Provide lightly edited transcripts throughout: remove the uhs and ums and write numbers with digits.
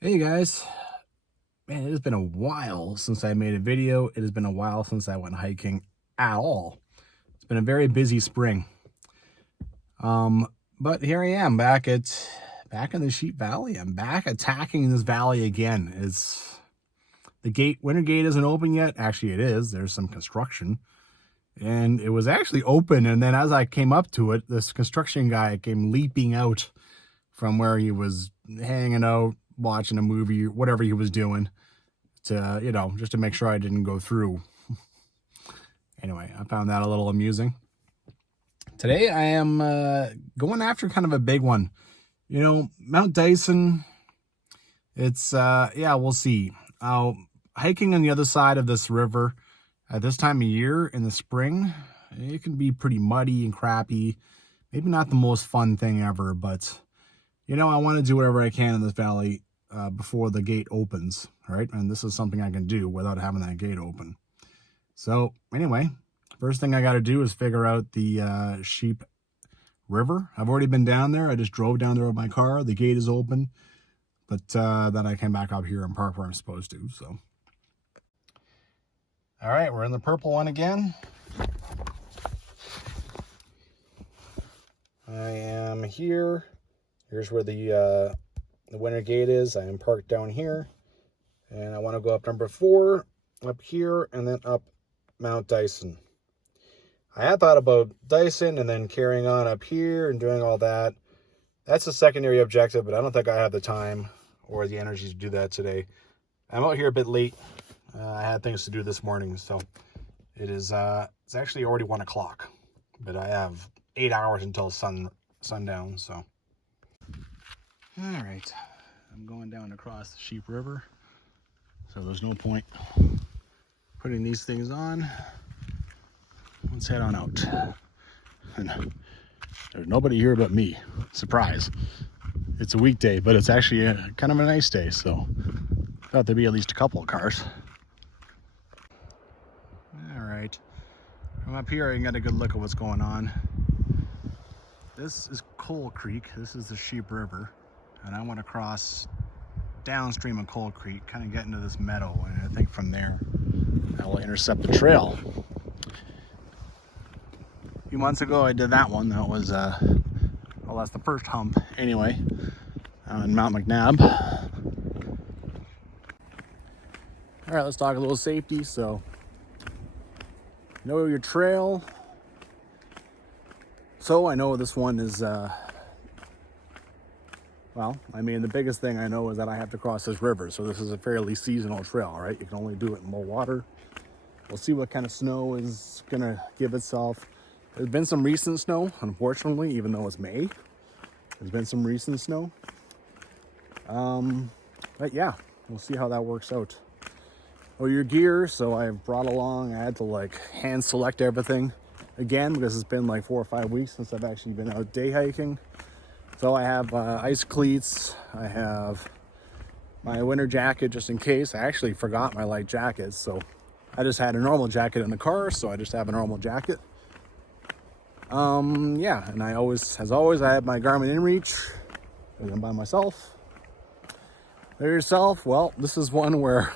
Hey guys, man, it has been a while since I made a video. It has been a while since I went hiking at all. It's been a very busy spring. But here I am back in the Sheep Valley. I'm back attacking this valley again. It's the winter gate isn't open yet. Actually, it is. There's some construction. And it was actually open, and then as I came up to it, this construction guy came leaping out from where he was hanging out, watching a movie, whatever he was doing, to, just to make sure I didn't go through. Anyway, I found that a little amusing. Today I am going after kind of a big one. Mount Dyson, it's, we'll see. Hiking on the other side of this river at this time of year in the spring, it can be pretty muddy and crappy. Maybe not the most fun thing ever, but, I want to do whatever I can in this valley before the gate opens, right? And this is something I can do without having that gate open. So anyway, first thing I got to do is figure out the Sheep River. I've already been down there. I just drove down there with my car. The gate is open, but then I came back up here and parked where I'm supposed to. So, all right, we're in the purple one again. I am here. Here's where the winter gate is. I am parked down here, and I want to go up number 4, up here, and then up Mount Dyson. I had thought about Dyson and then carrying on up here and doing all that. That's a secondary objective, but I don't think I have the time or the energy to do that today. I'm out here a bit late. I had things to do this morning, so it's actually already 1 o'clock, but I have 8 hours until sundown, so. All right, I'm going down across the Sheep River, so there's no point putting these things on. Let's head on out. And there's nobody here but me. Surprise. It's a weekday, but it's actually kind of a nice day, so thought there'd be at least a couple of cars. All right, from up here I can get a good look at what's going on. This is Coal Creek. This is the Sheep River, and I want to cross downstream of Coal Creek, kind of get into this meadow, and I think from there I will intercept the trail. A few months ago I did that one. That was that's the first hump anyway, on Mount McNabb. All right, let's talk a little safety. So, know your trail. So I know this one is the biggest thing I know is that I have to cross this river, so this is a fairly seasonal trail, right? You can only do it in low water. We'll see what kind of snow is gonna give itself. There's been some recent snow, unfortunately, even though it's May. There's been some recent snow. But yeah, we'll see how that works out. Oh, your gear, so I brought along, I had to hand select everything again because it's been 4 or 5 weeks since I've actually been out day hiking. So I have ice cleats, I have my winter jacket just in case. I actually forgot my light jacket, so I just had a normal jacket in the car, so I just have a normal jacket. And as always, I have my Garmin InReach, because I'm by myself. There yourself, well, this is one where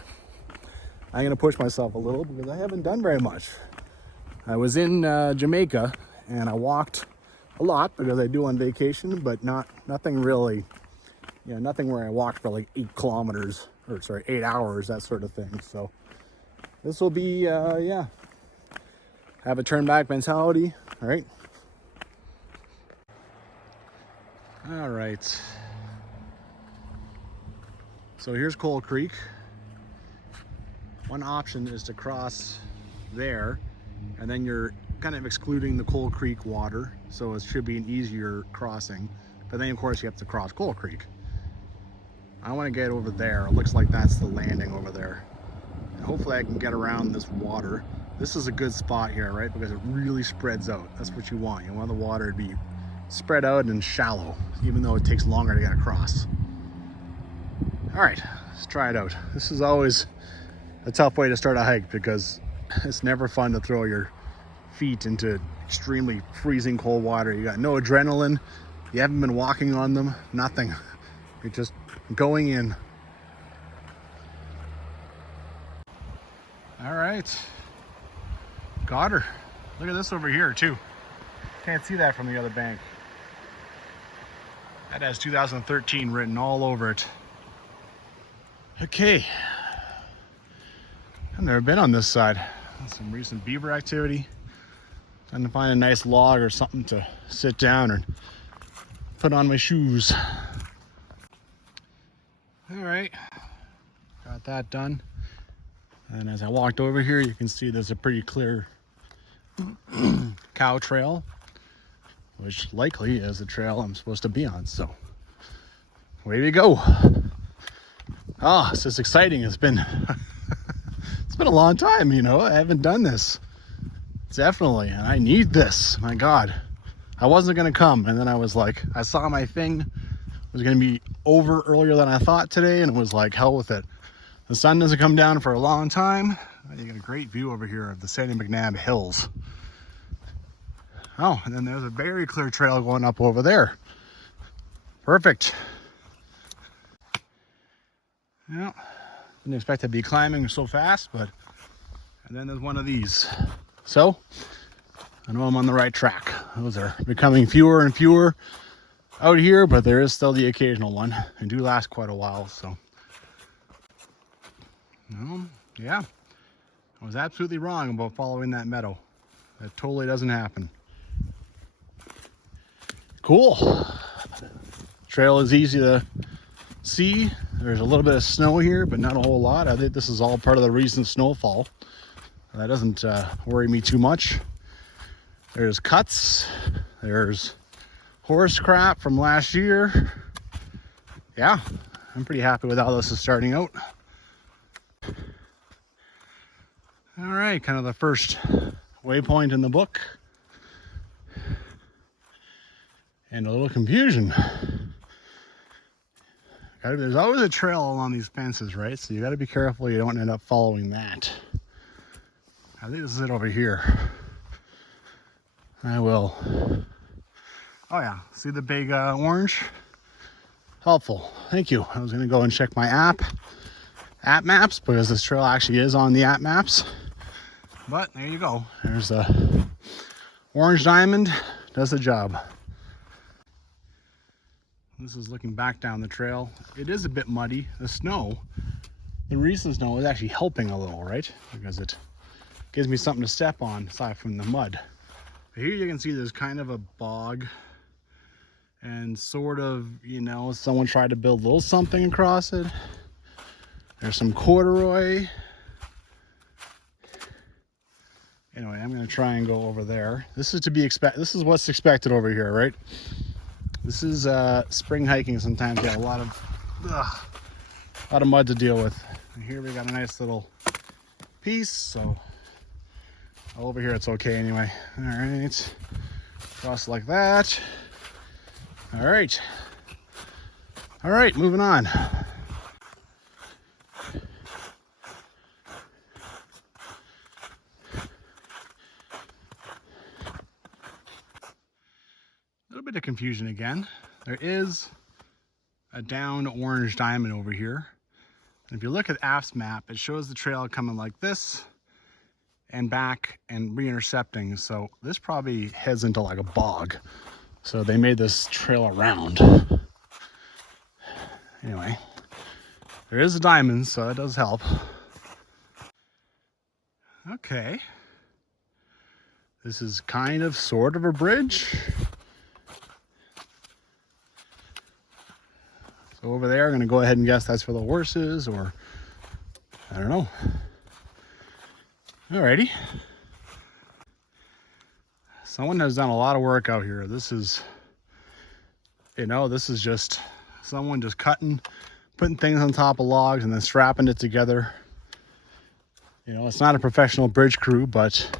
I'm gonna push myself a little because I haven't done very much. I was in Jamaica, and I walked a lot because I do on vacation, but nothing really, nothing where I walked for 8 kilometers, 8 hours, that sort of thing. So this will be, have a turn back mentality, all right? All right. So here's Coal Creek. One option is to cross there, and then you're kind of excluding the Coal Creek water, so it should be an easier crossing. But then of course you have to cross Coal Creek. I want to get over there. It looks like that's the landing over there. And hopefully I can get around this water. This is a good spot here, right? Because it really spreads out. That's what you want. You want the water to be spread out and shallow, even though it takes longer to get across. All right, let's try it out. This is always a tough way to start a hike because it's never fun to throw your feet into extremely freezing cold water. You got no adrenaline. You haven't been walking on them, nothing. You're just going in. All right. Got her. Look at this over here too. Can't see that from the other bank. That has 2013 written all over it. Okay. I've never been on this side. Some recent beaver activity. Trying to find a nice log or something to sit down and put on my shoes. All right, got that done. And as I walked over here, you can see there's a pretty clear cow trail, which likely is the trail I'm supposed to be on. So, way to go. Oh, this is exciting. It's been it's been a long time, you know. I haven't done this. Definitely, and I need this. My God, I wasn't gonna come, and then I was like, I saw my thing was gonna be over earlier than I thought today, and it was like, hell with it. The sun doesn't come down for a long time. You get a great view over here of the Sandy McNabb Hills. Oh, and then there's a very clear trail going up over there. Perfect. Yeah, didn't expect to be climbing so fast, but and then there's one of these. So I know I'm on the right track. Those are becoming fewer and fewer out here, but there is still the occasional one. They do last quite a while, so. Yeah, I was absolutely wrong about following that meadow. That totally doesn't happen. Cool. Trail is easy to see. There's a little bit of snow here, but not a whole lot. I think this is all part of the recent snowfall. That doesn't worry me too much. There's cuts. There's horse crap from last year. Yeah, I'm pretty happy with how this is starting out. All right, kind of the first waypoint in the book. And a little confusion. There's always a trail along these fences, right? So you got to be careful you don't end up following that. I think this is it over here. I will. Oh yeah, see the big orange? Helpful, thank you. I was gonna go and check my app maps, because this trail actually is on the app maps. But there you go. There's a orange diamond, does the job. This is looking back down the trail. It is a bit muddy. The recent snow is actually helping a little, right? Because it gives me something to step on aside from the mud. But here you can see there's kind of a bog and sort of, you know, someone tried to build a little something across it. There's some corduroy. Anyway, I'm gonna try and go over there. This is this is what's expected over here, right? This is spring hiking. Sometimes you have a lot of mud to deal with. And here we got a nice little piece, so over here it's okay anyway. All right, cross like that. All right, moving on. A little bit of confusion again. There is a down orange diamond over here. And if you look at app's map, it shows the trail coming like this and back and re-intercepting. So this probably heads into like a bog. So they made this trail around. Anyway, there is a diamond, so that does help. Okay. This is kind of sort of a bridge. So over there, I'm gonna go ahead and guess that's for the horses, or I don't know. Alrighty. Someone has done a lot of work out here. This is, you know, this is just someone just cutting, putting things on top of logs and then strapping it together. You know, it's not a professional bridge crew, but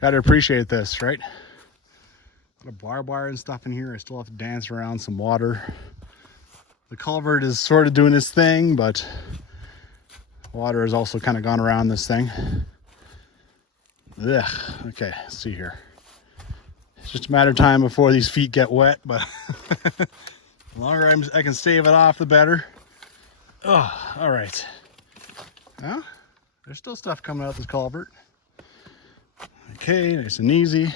gotta appreciate this, right? A lot of barbed wire and stuff in here. I still have to dance around some water. The culvert is sort of doing its thing, but water has also kind of gone around this thing. Ugh, okay, let's see here. It's just a matter of time before these feet get wet, but the longer I can stave it off, the better. Oh, all right. Well, There's still stuff coming out this culvert. Okay, nice and easy.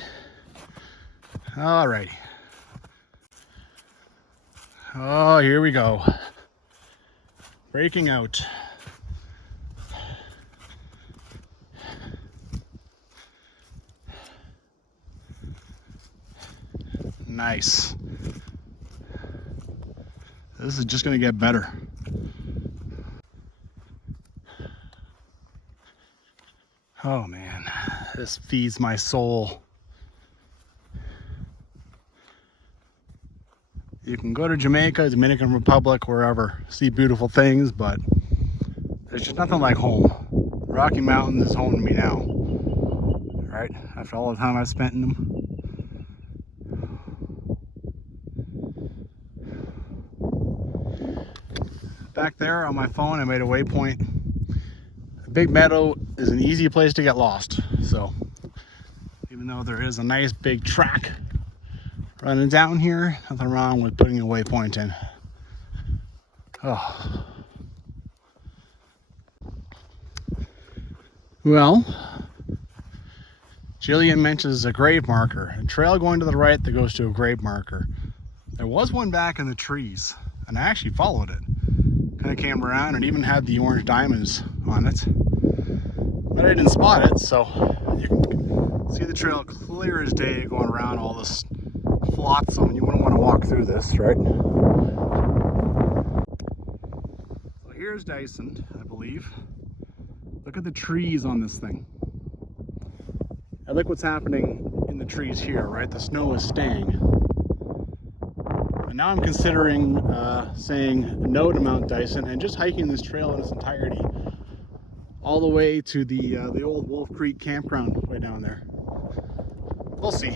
All righty. Oh, here we go. Breaking out. Nice. This is just going to get better. Oh man, this feeds my soul. You can go to Jamaica, Dominican Republic, wherever, see beautiful things, but there's just nothing like home. Rocky Mountains is home to me now, right? After all the time I've spent in them. Back there on my phone, I made a waypoint. Big Meadow is an easy place to get lost, so even though there is a nice big track running down here, nothing wrong with putting a waypoint in. Oh. Well, Jillian mentions a grave marker, a trail going to the right that goes to a grave marker. There was one back in the trees, and I actually followed it. Kind of came around and even had the orange diamonds on it. But I didn't spot it, so you can see the trail clear as day going around all this flotsam. You wouldn't want to walk through this, right? So here's Dyson, I believe. Look at the trees on this thing. And look what's happening in the trees here, right? The snow is staying. And now I'm considering saying no to Mount Dyson and just hiking this trail in its entirety. All the way to the old Wolf Creek campground way down there. We'll see.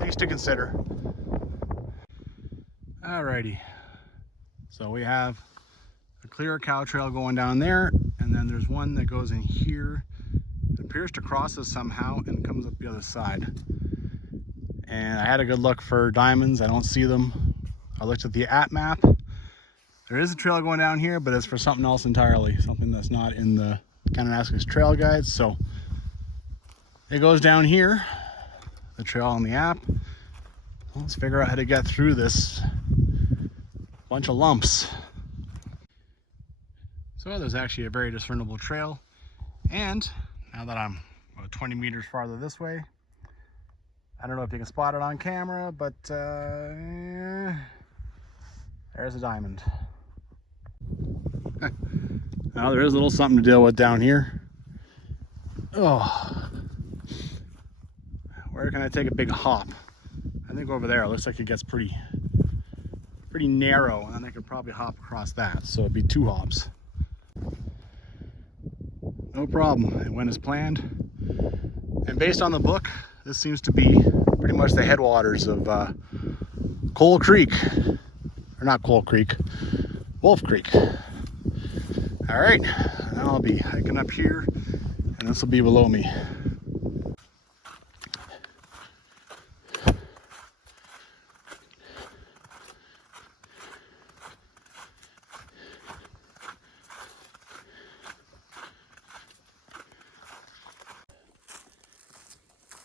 Things to consider. Alrighty. So we have a clear cow trail going down there, and then there's one that goes in here. It appears to cross us somehow and comes up the other side. And I had a good look for diamonds. I don't see them. I looked at the map. There is a trail going down here, but it's for something else entirely. Something that's not in the Kananaskis trail guides. So it goes down here, the trail on the app. Let's figure out how to get through this bunch of lumps. So there's actually a very discernible trail, and now that I'm about 20 meters farther this way, I don't know if you can spot it on camera, but there's a diamond. Now there is a little something to deal with down here. Oh, where can I take a big hop? I think over there it looks like it gets pretty narrow, and I could probably hop across that, so it'd be 2 hops. No problem, it went as planned. And based on the book, this seems to be pretty much the headwaters of Coal Creek, or not Coal Creek, Wolf Creek. All right, now I'll be hiking up here, and this will be below me.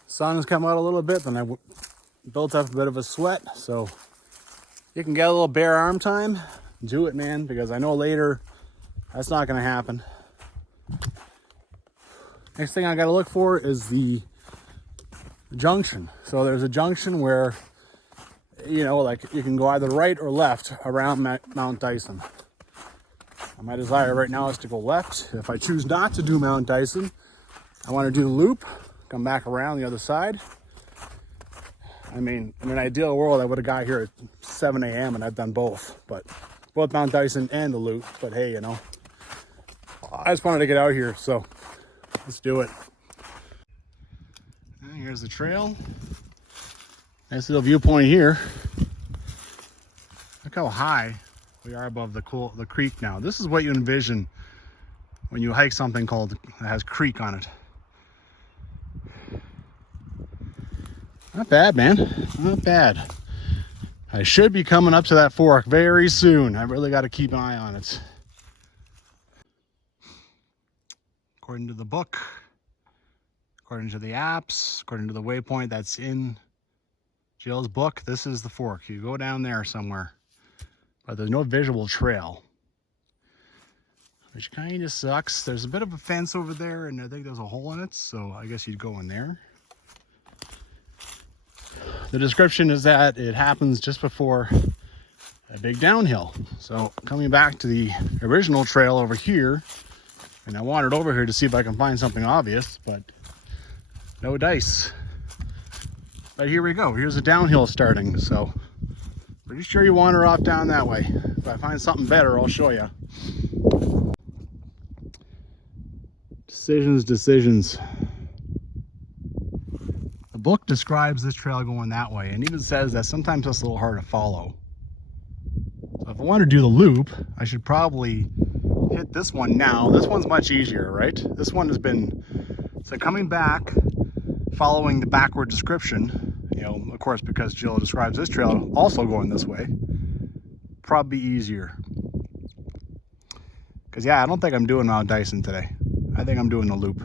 Sun has come out a little bit, then I built up a bit of a sweat, so you can get a little bare arm time. Do it, man, because I know later that's not going to happen. Next thing I got to look for is the junction. So there's a junction where, you know, like you can go either right or left around Mount Dyson. My desire right now is to go left. If I choose not to do Mount Dyson, I want to do the loop, come back around the other side. I mean, in an ideal world, I would have got here at 7 a.m. and I've done both, but both Mount Dyson and the loop. But hey, you know, I just wanted to get out here, so let's do it. And here's the trail. Nice little viewpoint here. Look how high we are above the creek now. This is what you envision when you hike something that has creek on it. Not bad, man. Not bad. I should be coming up to that fork very soon. I really got to keep an eye on it. according to the book, according to the apps, according to the waypoint that's in Jill's book, this is the fork. You go down there somewhere, but there's no visual trail, which kind of sucks. There's a bit of a fence over there, and I think there's a hole in it, so I guess you'd go in there. The description is that it happens just before a big downhill. So coming back to the original trail over here, and I wandered over here to see if I can find something obvious, but no dice. But here we go. Here's a downhill starting, so pretty sure you wander off down that way. If I find something better, I'll show you. Decisions. The book describes this trail going that way, and even says that sometimes it's a little hard to follow. So if I want to do the loop, I should probably hit this one now. This one's much easier, right? This one has been, so coming back, following the backward description, you know, of course, because Jill describes this trail also going this way, probably easier. Because yeah, I don't think I'm doing Mount Dyson today. I think I'm doing the loop.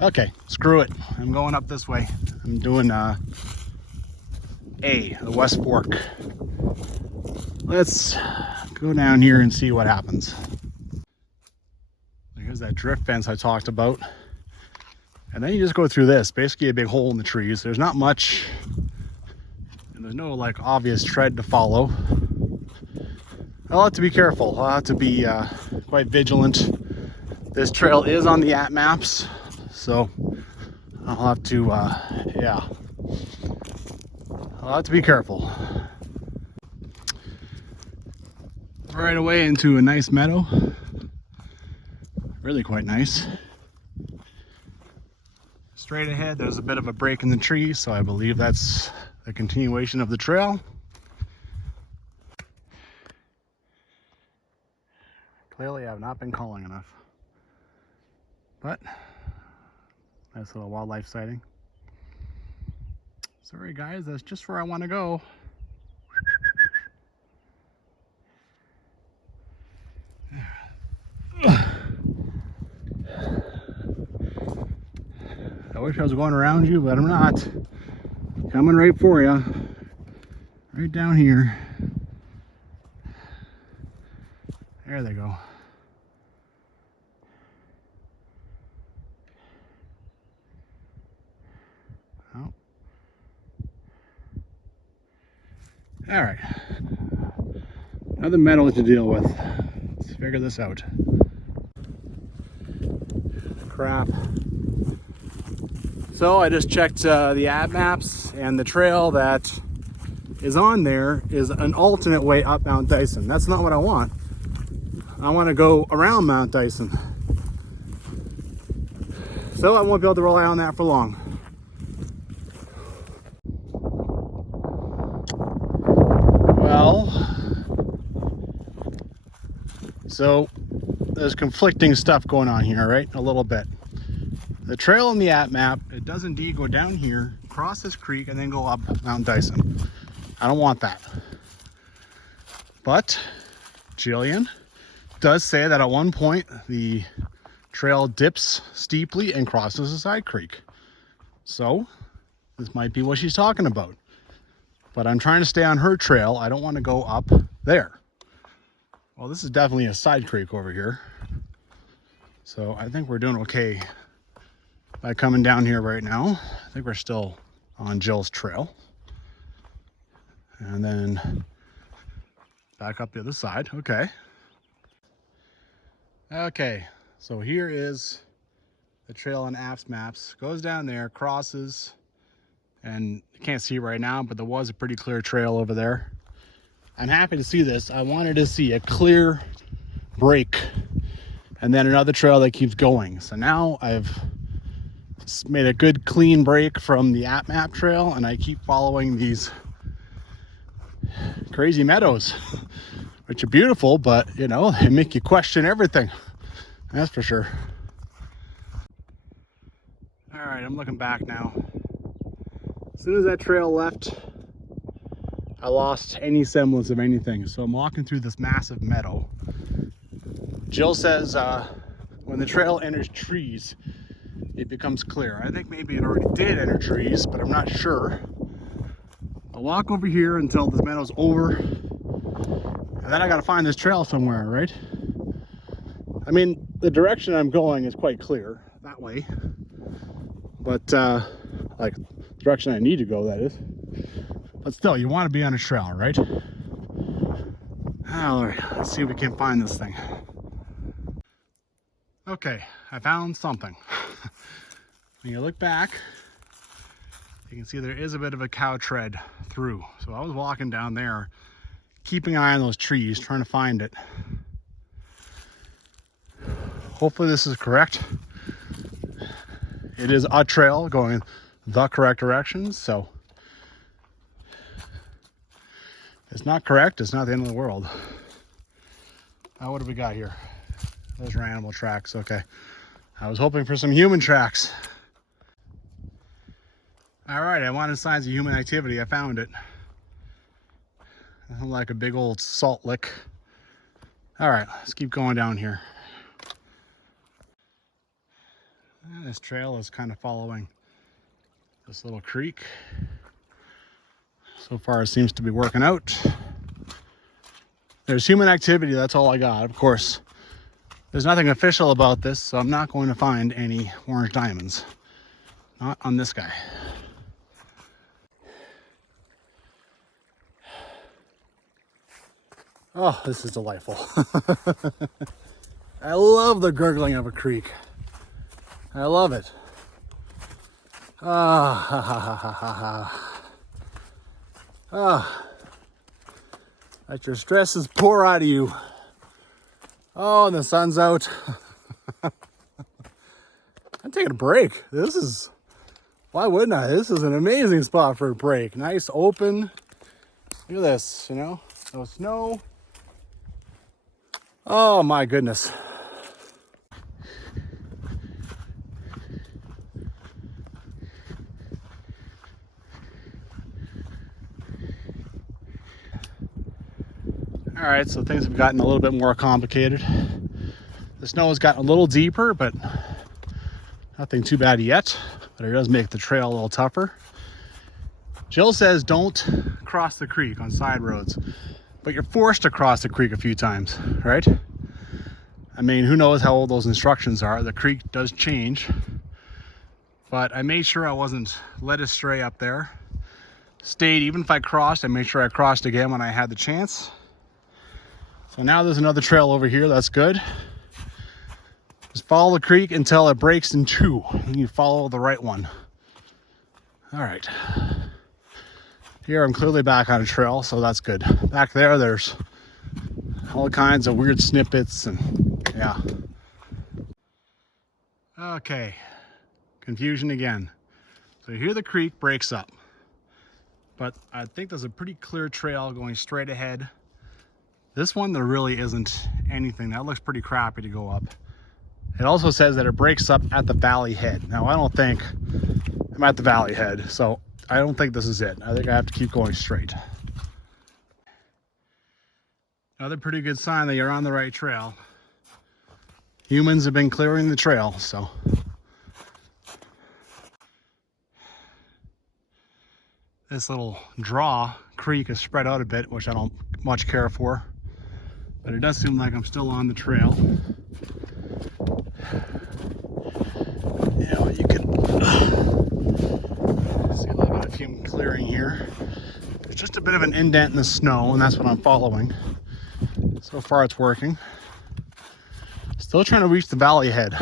Okay, screw it. I'm going up this way. I'm doing the West Fork. Let's go down here and see what happens. Here's that drift fence I talked about. And then you just go through this, basically a big hole in the trees. There's not much, and there's no like obvious tread to follow. I'll have to be careful. I'll have to be quite vigilant. This trail is on the app maps, so I'll have to, yeah. I'll have to be careful. Right away into a nice meadow. Really quite nice. Straight ahead, there's a bit of a break in the tree, so I believe that's a continuation of the trail. Clearly, I've not been calling enough. But, nice little wildlife sighting. Sorry guys, that's just where I want to go. I wish I was going around you, but I'm not. Coming right for you. Right down here. There they go. Oh. All right. Another meadow to deal with. Let's figure this out. Crap. So I just checked the app maps, and the trail that is on there is an alternate way up Mount Dyson. That's not what I want. I want to go around Mount Dyson. So I won't be able to rely on that for long. Well, so there's conflicting stuff going on here, right? A little bit. The trail on the app map, it does indeed go down here, cross this creek, and then go up Mount Dyson. I don't want that. But Jillian does say that at one point the trail dips steeply and crosses a side creek. So this might be what she's talking about. But I'm trying to stay on her trail. I don't want to go up there. Well, this is definitely a side creek over here. So I think we're doing okay by coming down here right now. I think we're still on Jill's trail. And then back up the other side. Okay. Okay, so here is the trail on apps maps. Goes down there, crosses, and you can't see right now, but there was a pretty clear trail over there. I'm happy to see this. I wanted to see a clear break and then another trail that keeps going. So now I've made a good clean break from the app map trail, and I keep following these crazy meadows, which are beautiful, but you know, they make you question everything. That's for sure. All right, I'm looking back now. As soon as that trail left, I lost any semblance of anything. So I'm walking through this massive meadow. Jill says when the trail enters trees, it becomes clear. I think maybe it already did enter trees, but I'm not sure. I'll walk over here until this meadow's over, and then I gotta find this trail somewhere, right? I mean, the direction I'm going is quite clear, that way. But, like, the direction I need to go, that is. But still, you want to be on a trail, right? All right, let's see if we can find this thing. Okay, I found something. When you look back, you can see there is a bit of a cow tread through. So I was walking down there, keeping an eye on those trees, trying to find it. Hopefully this is correct. It is a trail going the correct direction, so if it's not correct, it's not the end of the world. Now what do we got here? Those are animal tracks, okay. I was hoping for some human tracks. All right, I wanted signs of human activity. I found it. Like a big old salt lick. All right, let's keep going down here. And this trail is kind of following this little creek. So far it seems to be working out. There's human activity, that's all I got. Of course, there's nothing official about this, so I'm not going to find any orange diamonds. Not on this guy. Oh, this is delightful. I love the gurgling of a creek. I love it. Ah, ha, ha, ha, ha, ha. Ah, let your stresses pour out of you. Oh, and the sun's out. I'm taking a break. Why wouldn't I? This is an amazing spot for a break. Nice, open. Look at this, you know, no snow. Oh my goodness. All right, so things have gotten a little bit more complicated. The snow has gotten a little deeper, but nothing too bad yet. But it does make the trail a little tougher. Jill says don't cross the creek on side roads, but you're forced to cross the creek a few times, right? I mean, who knows how old those instructions are. The creek does change, but I made sure I wasn't led astray up there. Stayed, even if I crossed, I made sure I crossed again when I had the chance. So now there's another trail over here, that's good. Just follow the creek until it breaks in two, and you follow the right one. All right. Here I'm clearly back on a trail, so that's good. Back there, there's all kinds of weird snippets and yeah. Okay, confusion again. So here the creek breaks up, but I think there's a pretty clear trail going straight ahead. This one, there really isn't anything. That looks pretty crappy to go up. It also says that it breaks up at the valley head. Now, I don't think I'm at the valley head, so I don't think this is it. I think I have to keep going straight. Another pretty good sign that you're on the right trail. Humans have been clearing the trail, so. This little draw creek is spread out a bit, which I don't much care for. But it does seem like I'm still on the trail. You know, you can see a little bit of human clearing here. There's just a bit of an indent in the snow, and that's what I'm following. So far it's working. Still trying to reach the valley head.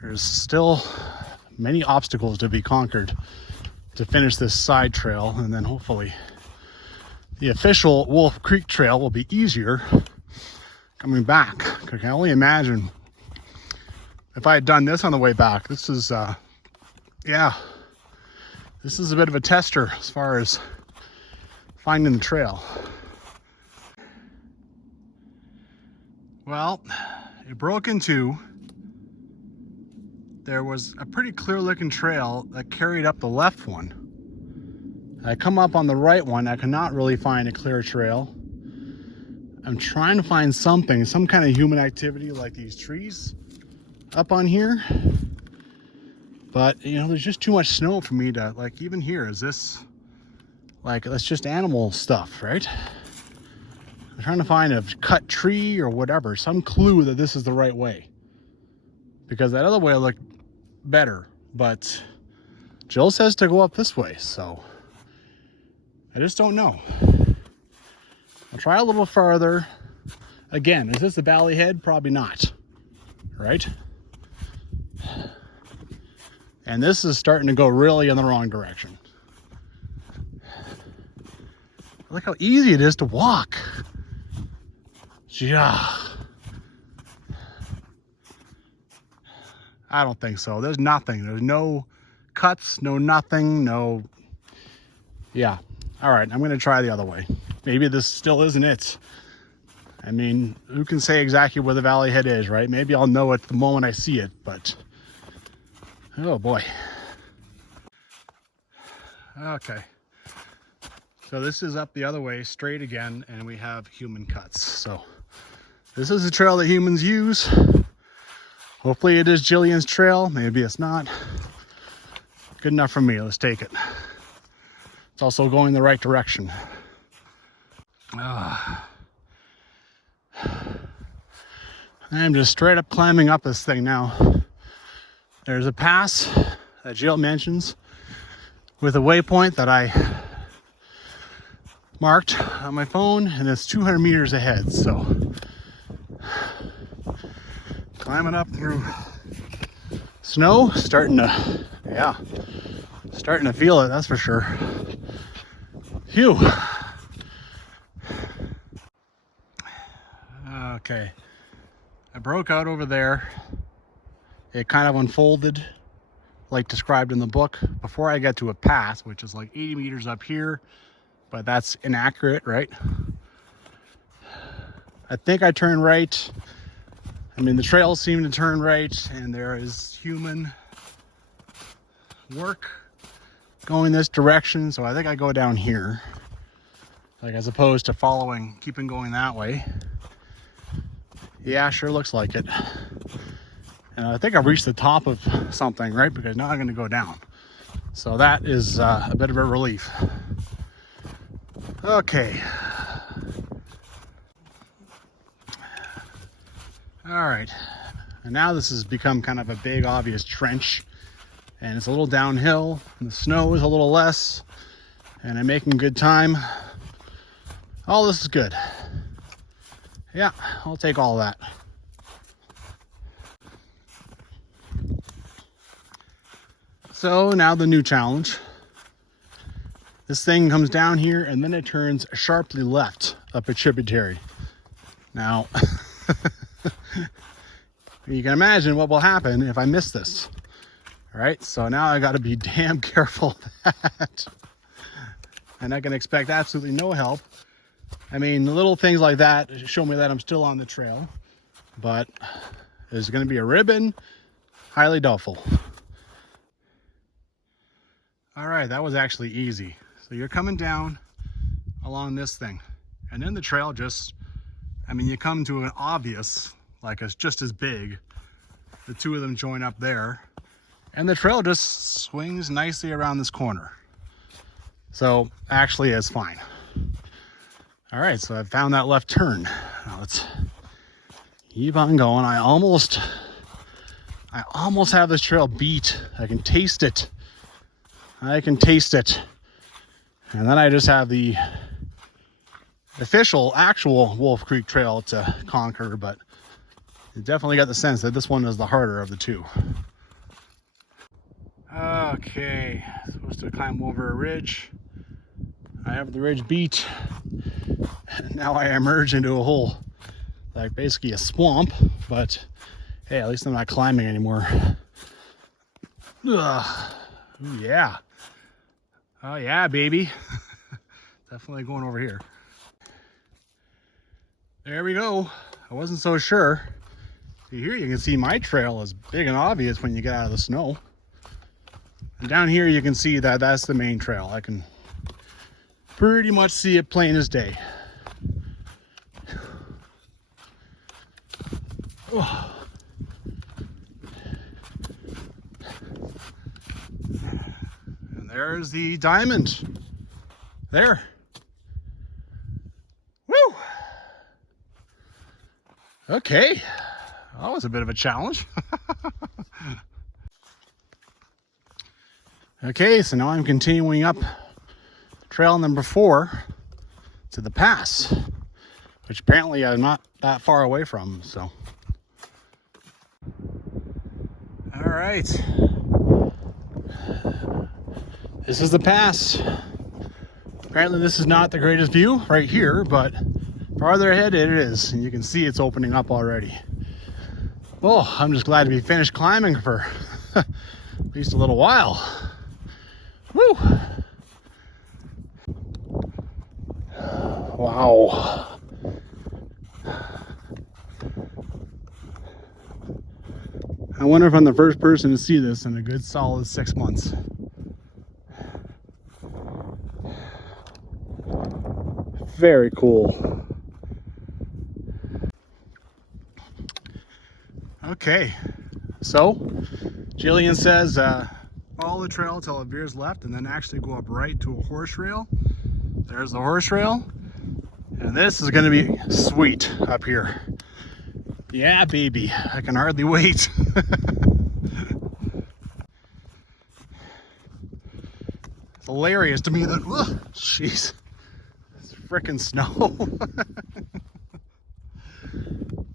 There's still many obstacles to be conquered to finish this side trail, and then hopefully the official Wolf Creek Trail will be easier coming back. I can only imagine if I had done this on the way back. This is, yeah, this is a bit of a tester as far as finding the trail. Well, it broke in two. There was a pretty clear looking trail that carried up the left one. I come up on the right one, I cannot really find a clear trail. I'm trying to find something, some kind of human activity like these trees up on here. But, you know, there's just too much snow for me to, like, even here, is this, like, that's just animal stuff, right? I'm trying to find a cut tree or whatever, some clue that this is the right way. Because that other way looked better, but Jill says to go up this way, so I just don't know. I'll try a little farther. Again, is this the valley head? Probably not, right? And this is starting to go really in the wrong direction. Look how easy it is to walk. Yeah. I don't think so. There's nothing. There's no cuts, no nothing, no. Yeah. All right, I'm going to try the other way. Maybe this still isn't it. I mean, who can say exactly where the valley head is, right? Maybe I'll know it the moment I see it, but oh boy. Okay. So this is up the other way, straight again, and we have human cuts. So this is a trail that humans use. Hopefully it is Jillian's trail. Maybe it's not. Good enough for me. Let's take it. It's also going the right direction. I'm just straight up climbing up this thing now. There's a pass that Jill mentions with a waypoint that I marked on my phone, and it's 200 meters ahead. So climbing up through snow, starting to feel it, that's for sure. Phew. Okay, I broke out over there. It kind of unfolded like described in the book before I get to a pass, which is like 80 meters up here, but that's inaccurate, right? I think I turned right. I mean, the trails seem to turn right, and there is human work going this direction, so I think I go down here, like, as opposed to keeping going that way. Yeah, sure looks like it. And I think I've reached the top of something, right? Because now I'm going to go down. So that is a bit of a relief. Okay. All right. And now this has become kind of a big, obvious trench. And it's a little downhill. And the snow is a little less. And I'm making good time. All this is good. Yeah, I'll take all that. So now the new challenge. This thing comes down here and then it turns sharply left up a tributary. Now, you can imagine what will happen if I miss this. All right, so now I got to be damn careful of that. And I can expect absolutely no help. I mean, the little things like that show me that I'm still on the trail, but there's going to be a ribbon, highly doubtful. All right, that was actually easy. So you're coming down along this thing, and then the trail just, I mean, you come to an obvious, like it's just as big. The two of them join up there, and the trail just swings nicely around this corner. So actually it's fine. All right, so I found that left turn. Now let's keep on going. I almost have this trail beat. I can taste it. I can taste it. And then I just have the actual Wolf Creek Trail to conquer, but you definitely got the sense that this one is the harder of the two. Okay, supposed to climb over a ridge. I have the ridge beat. Now I emerge into a hole, like basically a swamp, but hey, at least I'm not climbing anymore. Ugh. Ooh, yeah. Oh yeah, baby. Definitely going over here. There we go. I wasn't so sure. See, here you can see my trail is big and obvious when you get out of the snow. And down here you can see that that's the main trail. I can pretty much see it plain as day. Oh. And there's the diamond. There. Woo! Okay. That was a bit of a challenge. Okay, so now I'm continuing up trail number 4 to the pass, which apparently I'm not that far away from, so. All right. This is the pass. Apparently this is not the greatest view right here, but farther ahead it is, and you can see it's opening up already. Well, I'm just glad to be finished climbing for at least a little while. Woo! Wow. I wonder if I'm the first person to see this in a good solid 6 months. Very cool. Okay, so Jillian says follow the trail till it veers left and then actually go up right to a horse trail. There's the horse trail, and this is going to be sweet up here. Yeah, baby, I can hardly wait. It's hilarious to me that, jeez, it's frickin' snow.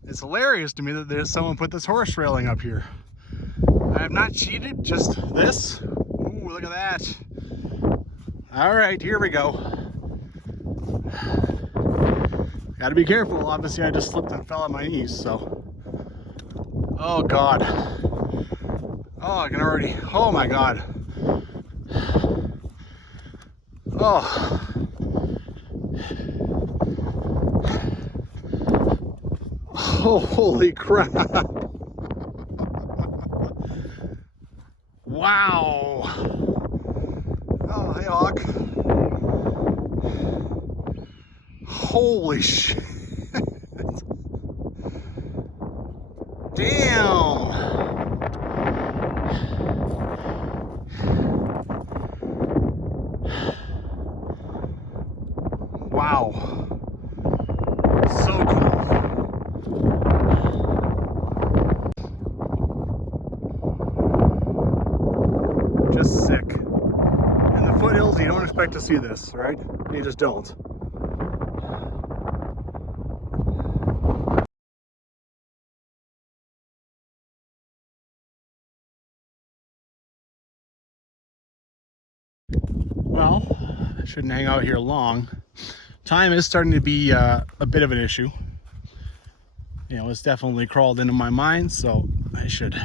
It's hilarious to me that there's someone put this horse railing up here. I have not cheated, just this. Ooh, look at that. All right, here we go. Gotta be careful. Obviously, I just slipped and fell on my knees, so. Oh, God. Oh, I can already, oh my God. Oh. Oh, holy crap. Wow. Oh, hey, Hawk. Holy shit. Damn. Wow. So cool. Just sick. In the foothills, you don't expect to see this, right? You just don't. Well, I shouldn't hang out here long. Time is starting to be a bit of an issue. You know, it's definitely crawled into my mind, so I should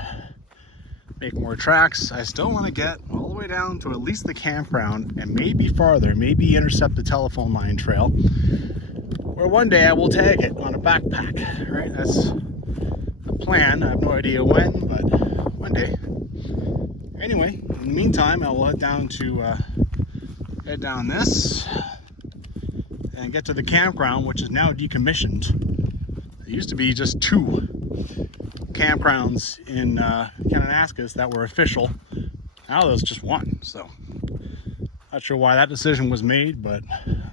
make more tracks. I still want to get all the way down to at least the campground and maybe farther, maybe intercept the telephone line trail, where one day I will tag it on a backpack, right? That's the plan. I have no idea when, but one day. Anyway, in the meantime, I will head down this and get to the campground, which is now decommissioned. There used to be just 2 campgrounds in Kananaskis that were official. Now there's just 1, so not sure why that decision was made, but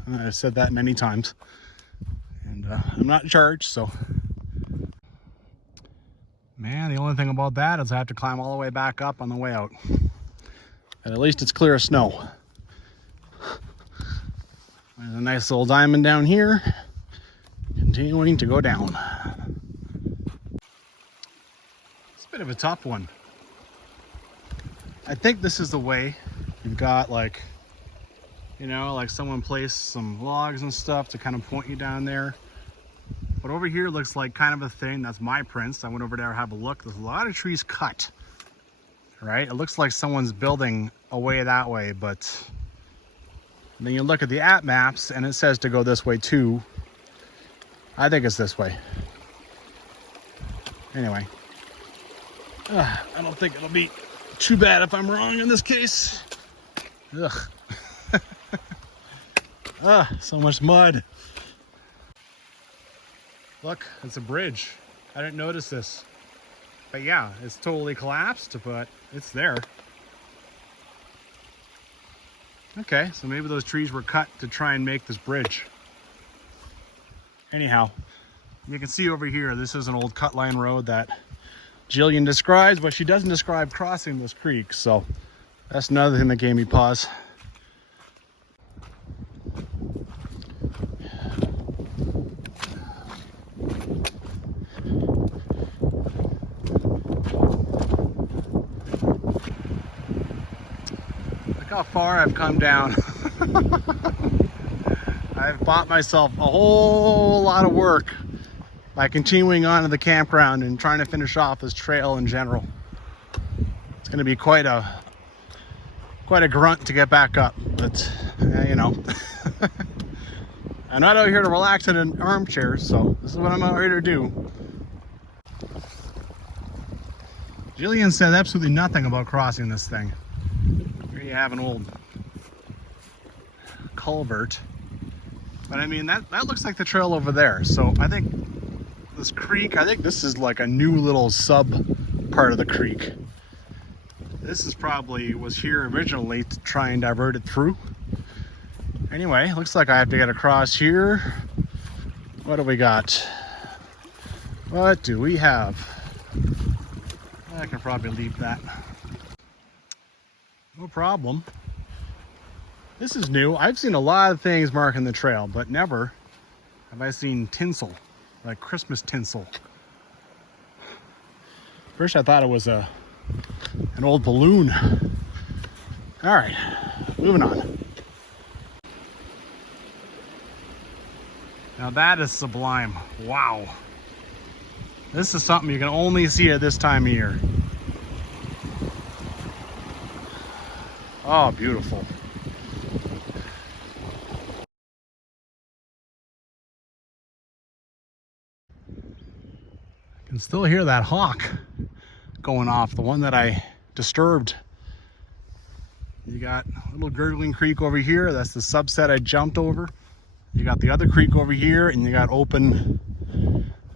I've said that many times, and I'm not in charge, so. Man, the only thing about that is I have to climb all the way back up on the way out. And at least it's clear of snow. There's a nice little diamond down here, continuing to go down. It's a bit of a tough one. I think this is the way. You've got like, you know, like someone placed some logs and stuff to kind of point you down there. But over here looks like kind of a thing. That's my prints. I went over there to have a look. There's a lot of trees cut, right? It looks like someone's building a way that way, but then you look at the app maps and it says to go this way too. I think it's this way. Anyway, I don't think it'll be too bad if I'm wrong in this case. Ugh. So much mud. Look, it's a bridge. I didn't notice this. But yeah, it's totally collapsed, but it's there. Okay, so maybe those trees were cut to try and make this bridge. Anyhow, you can see over here, this is an old cut line road that Jillian describes, but she doesn't describe crossing this creek. So that's another thing that gave me pause. Look how far I've come down. I've bought myself a whole lot of work by continuing on to the campground and trying to finish off this trail in general. It's going to be quite a grunt to get back up, but you know, I'm not out here to relax in an armchair, so this is what I'm out here to do. Jillian said absolutely nothing about crossing this thing. Here you have an old culvert. But I mean, that looks like the trail over there. So I think this creek, I think this is like a new little sub part of the creek. This is probably was here originally to try and divert it through. Anyway, looks like I have to get across here. What do we got? What do we have? I can probably leave that. No problem. This is new. I've seen a lot of things marking the trail, but never have I seen tinsel, like Christmas tinsel. First I thought it was an old balloon. All right, moving on. Now that is sublime. Wow. This is something you can only see at this time of year. Oh, beautiful. I can still hear that hawk going off, the one that I disturbed. You got a little gurgling creek over here. That's the subset I jumped over. You got the other creek over here, and you got open.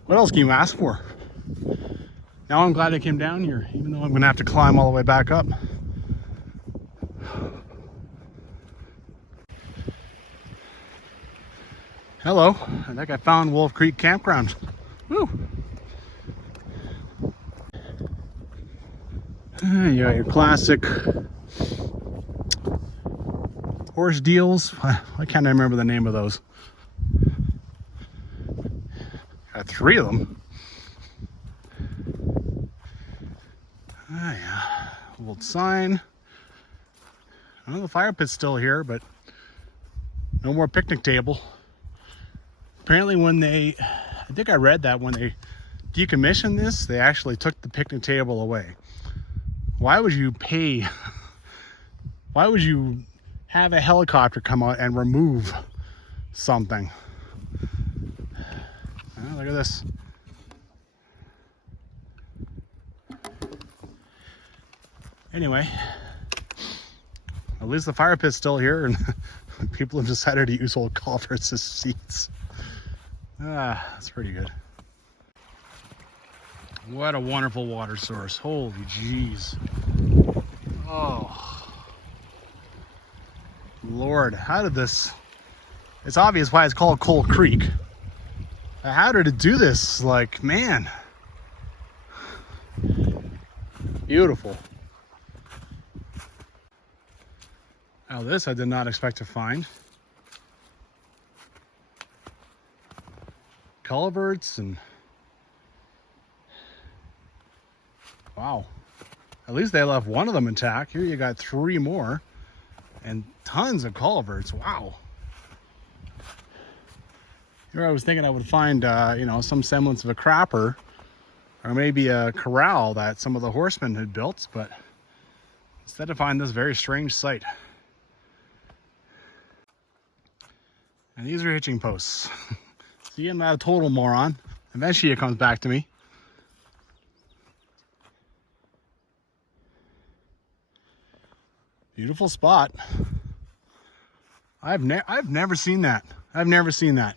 What else can you ask for? Now I'm glad I came down here, even though I'm gonna have to climb all the way back up. Hello, I think I found Wolf Creek Campground. Woo! You got your classic horse deals. I can't remember the name of those. Got 3 of them. Ah, yeah. Old sign. I know the fire pit's still here, but no more picnic table. Apparently when I think I read that when they decommissioned this, they actually took the picnic table away. Why would you pay? Why would you have a helicopter come out and remove something? Oh, look at this. Anyway, at least the fire pit's still here, and people have decided to use old culverts as seats. Ah, that's pretty good. What a wonderful water source. Holy jeez. Oh. Lord, how did this... It's obvious why it's called Coal Creek. How did it do this? Like, man. Beautiful. Now this I did not expect to find. Culverts and... Wow. At least they left one of them intact. Here you got 3 more. And tons of culverts. Wow. Here I was thinking I would find, you know, some semblance of a crapper. Or maybe a corral that some of the horsemen had built. But instead I find this very strange sight. And these are hitching posts. See, I'm not a total moron. Eventually it comes back to me. Beautiful spot. I've never seen that. I've never seen that.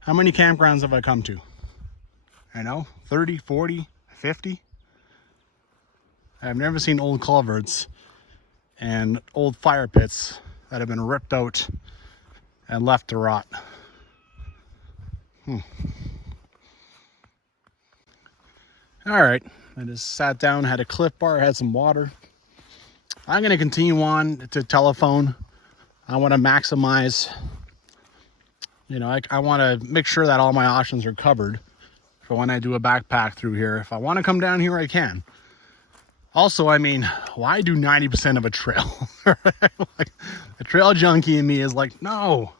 How many campgrounds have I come to? you know, 30, 40, 50. I've never seen old culverts and old fire pits that have been ripped out and left to rot. All right, I just sat down, had a Cliff Bar, had some water. I'm going to continue on to telephone. I want to maximize, you know, I want to make sure that all my options are covered for when I do a backpack through here. If I want to come down here, I can. Also, I mean, why do 90% of a trail? Like, the trail junkie in me is like, no,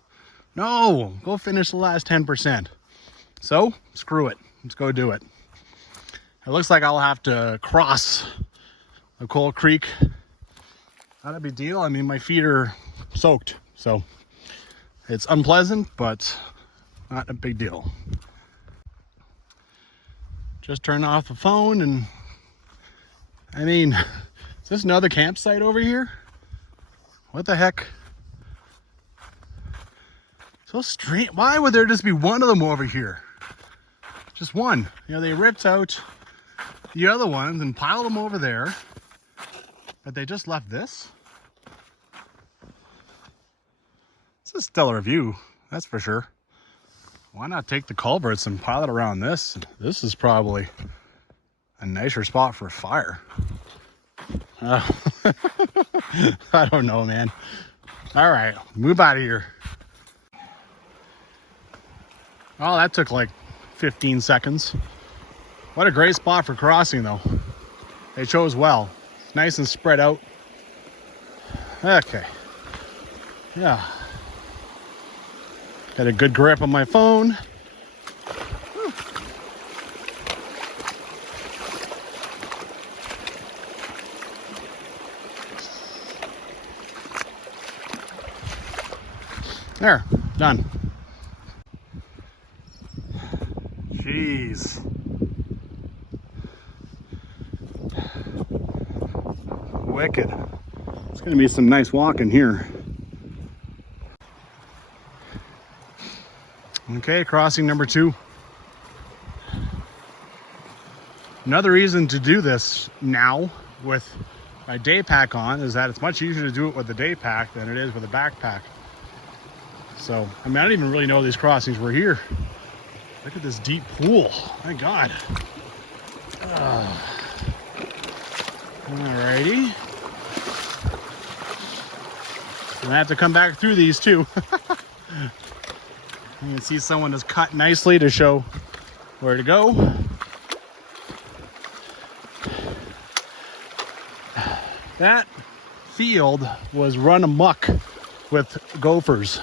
go finish the last 10%. So, screw it. Let's go do it. It looks like I'll have to cross the Coal Creek. Not a big deal. I mean, my feet are soaked, so it's unpleasant, but not a big deal. Just turn off the phone, and I mean, is this another campsite over here? What the heck? So strange. Why would there just be one of them over here? Just one. You know, they ripped out the other ones and piled them over there, but they just left this. It's a stellar view, that's for sure. Why not take the culverts and pile it around this? This is probably a nicer spot for a fire. I don't know, man. All right, move out of here. Oh, that took like 15 seconds. What a great spot for crossing, though. They chose well. It's nice and spread out. Okay. Yeah. Got a good grip on my phone. There, done. Jeez. Wicked. It's gonna be some nice walking here. Okay, crossing number 2. Another reason to do this now with my day pack on is that it's much easier to do it with the day pack than it is with a backpack. So, I mean, I didn't even really know these crossings were here. Look at this deep pool. My God. Alrighty. I'm gonna have to come back through these too. You can see someone has cut nicely to show where to go. That field was run amok with gophers.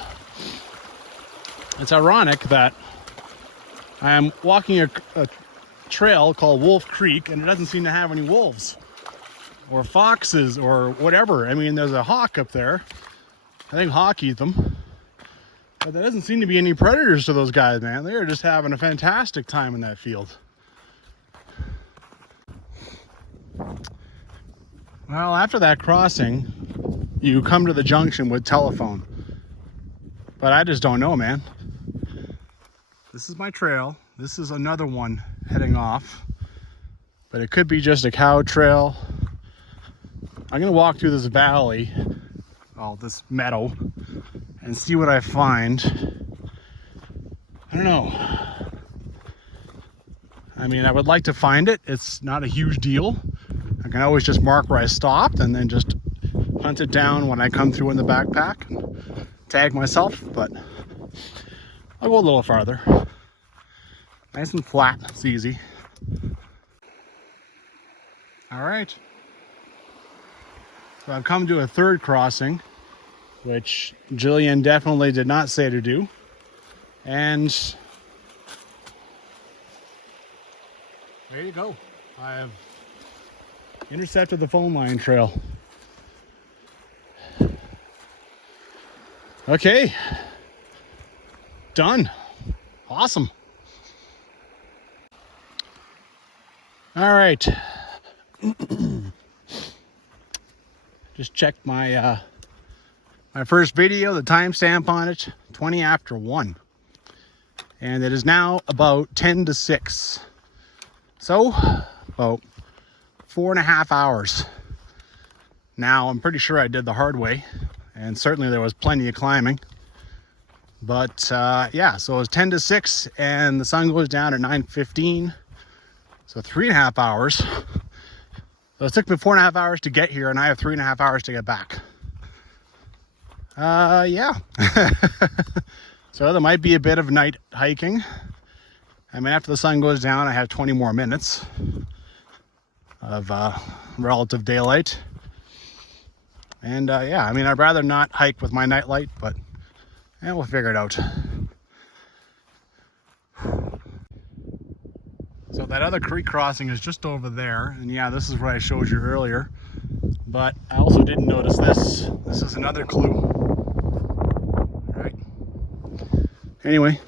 It's ironic that I am walking a trail called Wolf Creek and it doesn't seem to have any wolves or foxes or whatever. I mean, there's a hawk up there. I think hawk eat them. But there doesn't seem to be any predators to those guys, man. They're just having a fantastic time in that field. Well, after that crossing, you come to the junction with telephone. But I just don't know, man. This is my trail. This is another one heading off. But it could be just a cow trail. I'm gonna walk through this valley, this meadow, and see what I find. I don't know. I mean, I would like to find it. It's not a huge deal. I can always just mark where I stopped and then just hunt it down when I come through in the backpack and tag myself, but I'll go a little farther. Nice and flat, it's easy. All right. So I've come to a third crossing, which Jillian definitely did not say to do. And there you go. I have intercepted the phone line trail. Okay. Done. Awesome. All right. Just checked my my first video, the timestamp on it, 20 after 1. And it is now about 10 to 6. So, about 4.5 hours. Now, I'm pretty sure I did the hard way, and certainly there was plenty of climbing. But yeah, so it was 10 to 6, and the sun goes down at 9:15. So 3.5 hours. So it took me 4.5 hours to get here, and I have 3.5 hours to get back. Yeah. So there might be a bit of night hiking. I mean, after the sun goes down, I have 20 more minutes of relative daylight. And yeah, I mean, I'd rather not hike with my night light, but yeah, we'll figure it out. So that other creek crossing is just over there. And yeah, this is what I showed you earlier. But I also didn't notice this. This is another clue. All right. Anyway.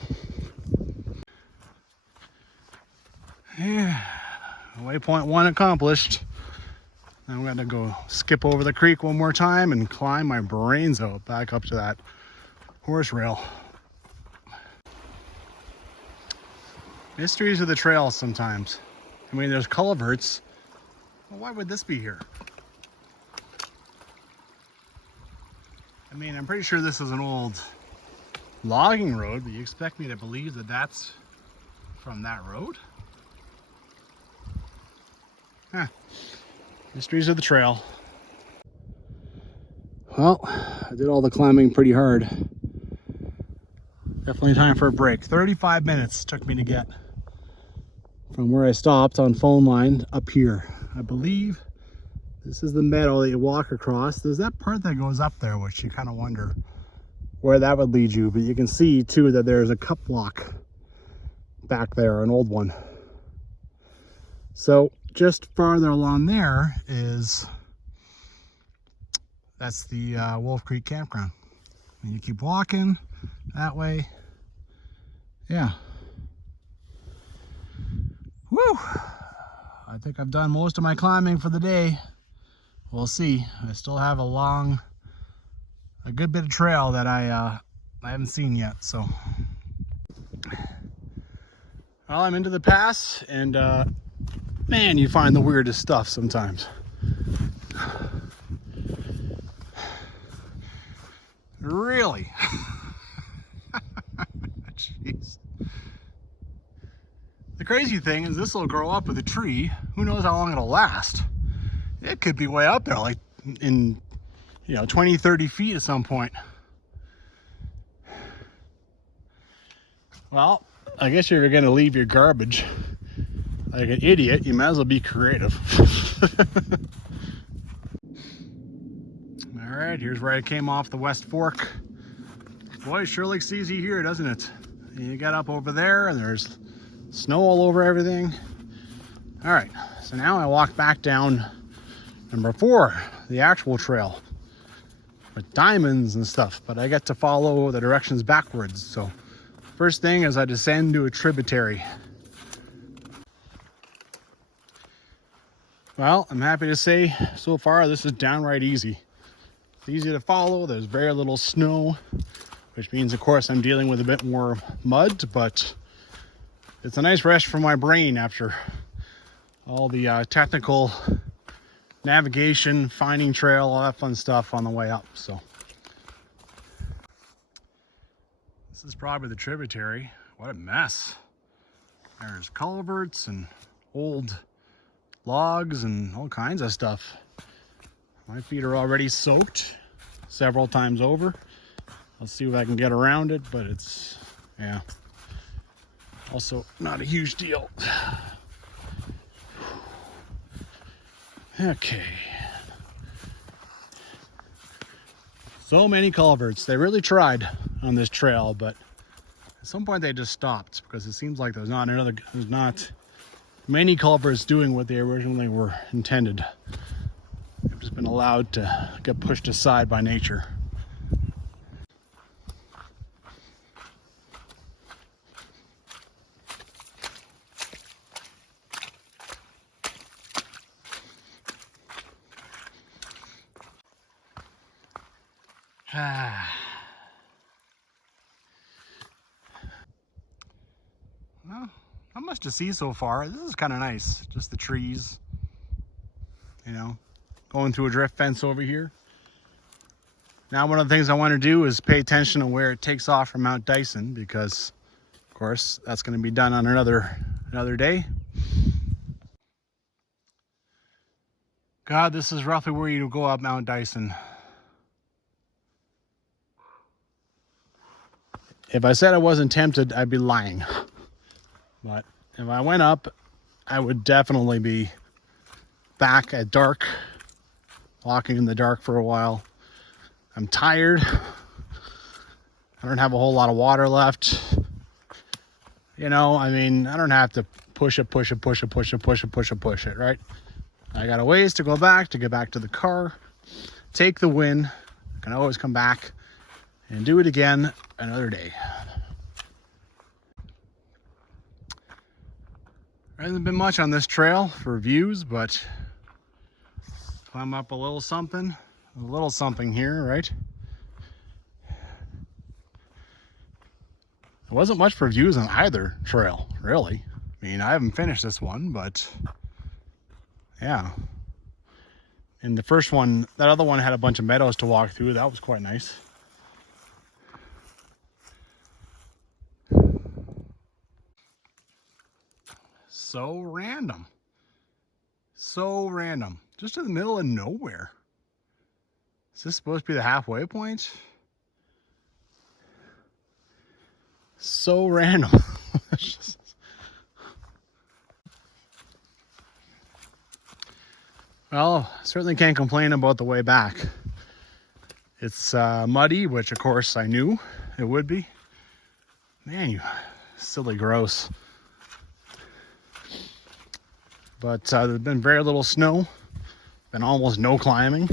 Yeah. Waypoint 1 accomplished. Now I'm gonna go skip over the creek one more time and climb my brains out back up to that horse rail. Mysteries of the trail sometimes. I mean, there's culverts. Well, why would this be here? I mean, I'm pretty sure this is an old logging road, but you expect me to believe that that's from that road? Huh. Mysteries of the trail. Well, I did all the climbing pretty hard. Definitely time for a break. 35 minutes took me to get from where I stopped on phone line up here. I believe this is the meadow that you walk across. There's that part that goes up there, which you kind of wonder where that would lead you. But you can see too that there's a cup block back there, an old one. So just farther along there that's the Wolf Creek campground. And you keep walking that way. Yeah. Woo! I think I've done most of my climbing for the day. We'll see. I still have a good bit of trail that I haven't seen yet, so. Well, I'm into the pass, and man, you find the weirdest stuff sometimes. Really? Jeez. The crazy thing is this will grow up with a tree. Who knows how long it'll last? It could be way up there, like in 20, 30 feet at some point. Well, I guess if you're gonna leave your garbage like an idiot, you might as well be creative. All right, here's where I came off the West Fork. Boy, it sure looks easy here, doesn't it? And you got up over there and there's snow all over everything. All right, so now I walk back down number 4, the actual trail with diamonds and stuff, but I get to follow the directions backwards. So first thing is I descend to a tributary. Well, I'm happy to say so far this is downright easy. It's easy to follow. There's very little snow, which means of course I'm dealing with a bit more mud, but it's a nice rest for my brain after all the technical navigation, finding trail, all that fun stuff on the way up. So this is probably the tributary. What a mess. There's culverts and old logs and all kinds of stuff. My feet are already soaked several times over. I'll see if I can get around it, but it's, yeah, also not a huge deal. Okay. So many culverts. They really tried on this trail, but at some point they just stopped because it seems like there's not many culverts doing what they originally were intended. They've just been allowed to get pushed aside by nature. Well, not much much to see so far. This is kind of nice. Just the trees, you know, going through a drift fence over here. Now, one of the things I want to do is pay attention to where it takes off from Mount Dyson, because, of course, that's going to be done on another day. God, this is roughly where you go up Mount Dyson. If I said I wasn't tempted, I'd be lying. But if I went up, I would definitely be back at dark, walking in the dark for a while. I'm tired. I don't have a whole lot of water left. You know, I mean, I don't have to push it, right? I got a ways to go back, to get back to the car, take the win. I can always come back and do it again another day. There hasn't been much on this trail for views, but climb up a little something here, right? There wasn't much for views on either trail, really. I mean, I haven't finished this one, but yeah. And the first one, that other one had a bunch of meadows to walk through. That was quite nice. So random. So random. Just in the middle of nowhere. Is this supposed to be the halfway point? So random. Well, certainly can't complain about the way back. It's muddy, which of course I knew it would be. Man, you silly gross. But there's been very little snow. Been almost no climbing.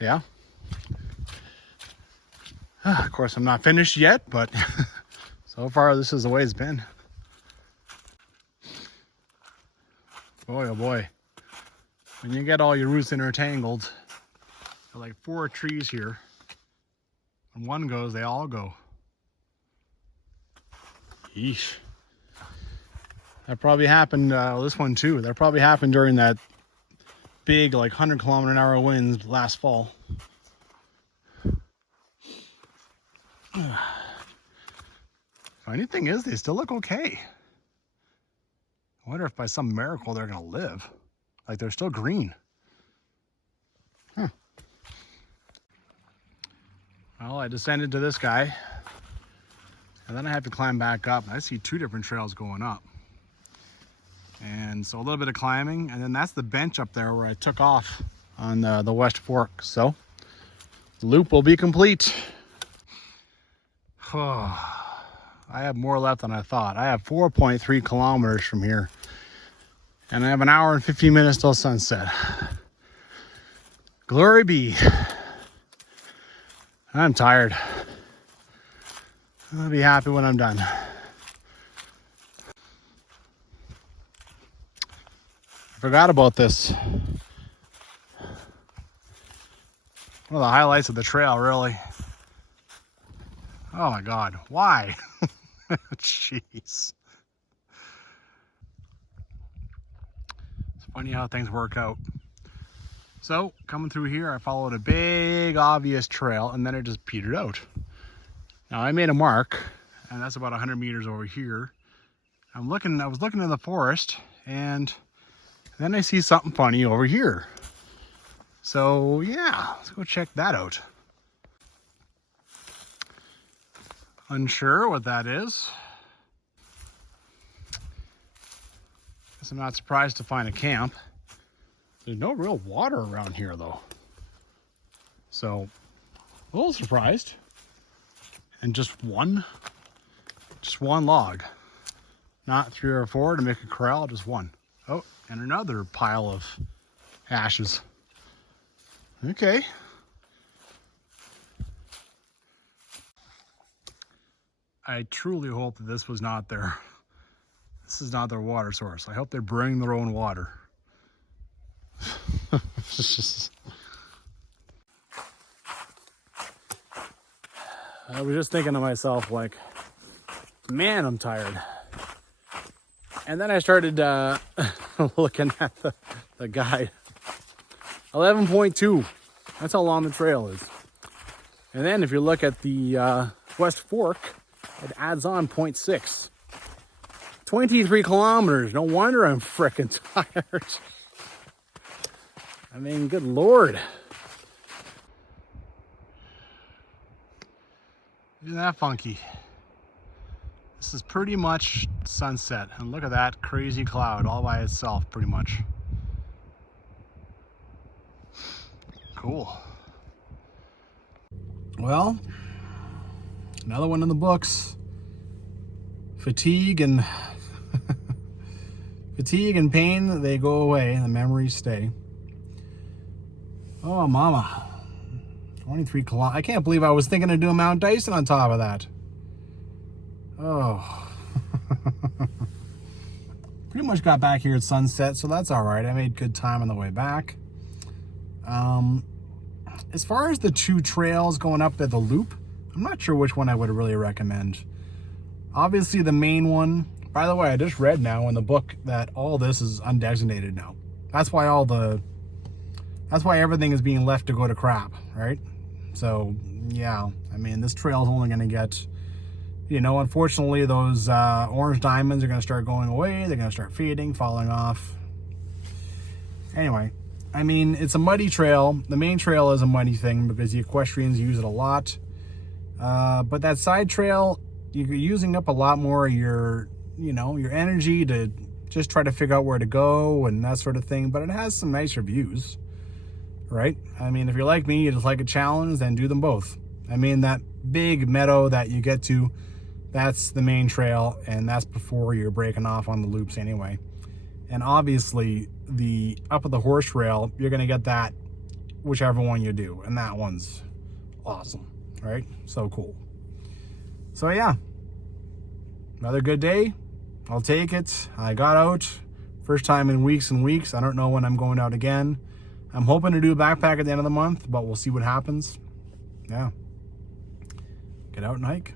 Yeah. Of course, I'm not finished yet, but so far this is the way it's been. Boy, oh boy. When you get all your roots intertangled, there are like 4 trees here. When one goes, they all go. Yeesh. That probably happened, this one too. That probably happened during that big, like 100-kilometer-an-hour winds last fall. Funny thing is, they still look okay. I wonder if by some miracle they're gonna live. Like they're still green. Huh. Well, I descended to this guy, and then I have to climb back up. I see 2 different trails going up. And so a little bit of climbing, and then that's the bench up there where I took off on the West Fork. So the loop will be complete. I have more left than I thought. I have 4.3 kilometers from here, and I have an hour and 15 minutes till sunset. Glory be. I'm tired. I'll be happy when I'm done. Forgot about this. One of the highlights of the trail, really. Oh my God, why? Jeez. It's funny how things work out. So, coming through here, I followed a big, obvious trail, and then it just petered out. Now, I made a mark, and that's about 100 meters over here. I was looking in the forest, and then I see something funny over here. So yeah, let's go check that out. Unsure what that is. Guess I'm not surprised to find a camp. There's no real water around here though. So a little surprised. And just one log. Not 3 or 4 to make a corral, just one. Oh, and another pile of ashes. Okay. I truly hope that this is not their water source. I hope they bring their own water. I was just thinking to myself, like, man, I'm tired. And then I started looking at the guide. 11.2. That's how long the trail is. And then if you look at the West Fork, it adds on 0.6. 23 kilometers. No wonder I'm freaking tired. I mean, good Lord. Isn't that funky? This is pretty much sunset. And look at that crazy cloud all by itself, pretty much. Cool. Well, another one in the books. Fatigue and fatigue and pain, they go away. The memories stay. Oh, mama. 23 kilometers. I can't believe I was thinking of doing Mount Dyson on top of that. Oh. Pretty much got back here at sunset, so that's all right. I made good time on the way back. As far as the two trails going up at the loop, I'm not sure which one I would really recommend. Obviously, the main one. By the way, I just read now in the book that all this is undesignated now. That's why everything is being left to go to crap, right? So, yeah, I mean, this trail is only going to get, you know, unfortunately, those orange diamonds are going to start going away. They're going to start fading, falling off. Anyway, I mean, it's a muddy trail. The main trail is a muddy thing because the equestrians use it a lot. But that side trail, you're using up a lot more of your, you know, your energy to just try to figure out where to go and that sort of thing. But it has some nicer views, right? I mean, if you're like me, you just like a challenge, then do them both. I mean, that big meadow that you get to, that's the main trail, and that's before you're breaking off on the loops anyway. And obviously, the up at the horse trail, you're going to get that whichever one you do. And that one's awesome, right? So cool. So yeah, another good day. I'll take it. I got out. First time in weeks and weeks. I don't know when I'm going out again. I'm hoping to do a backpack at the end of the month, but we'll see what happens. Yeah. Get out and hike.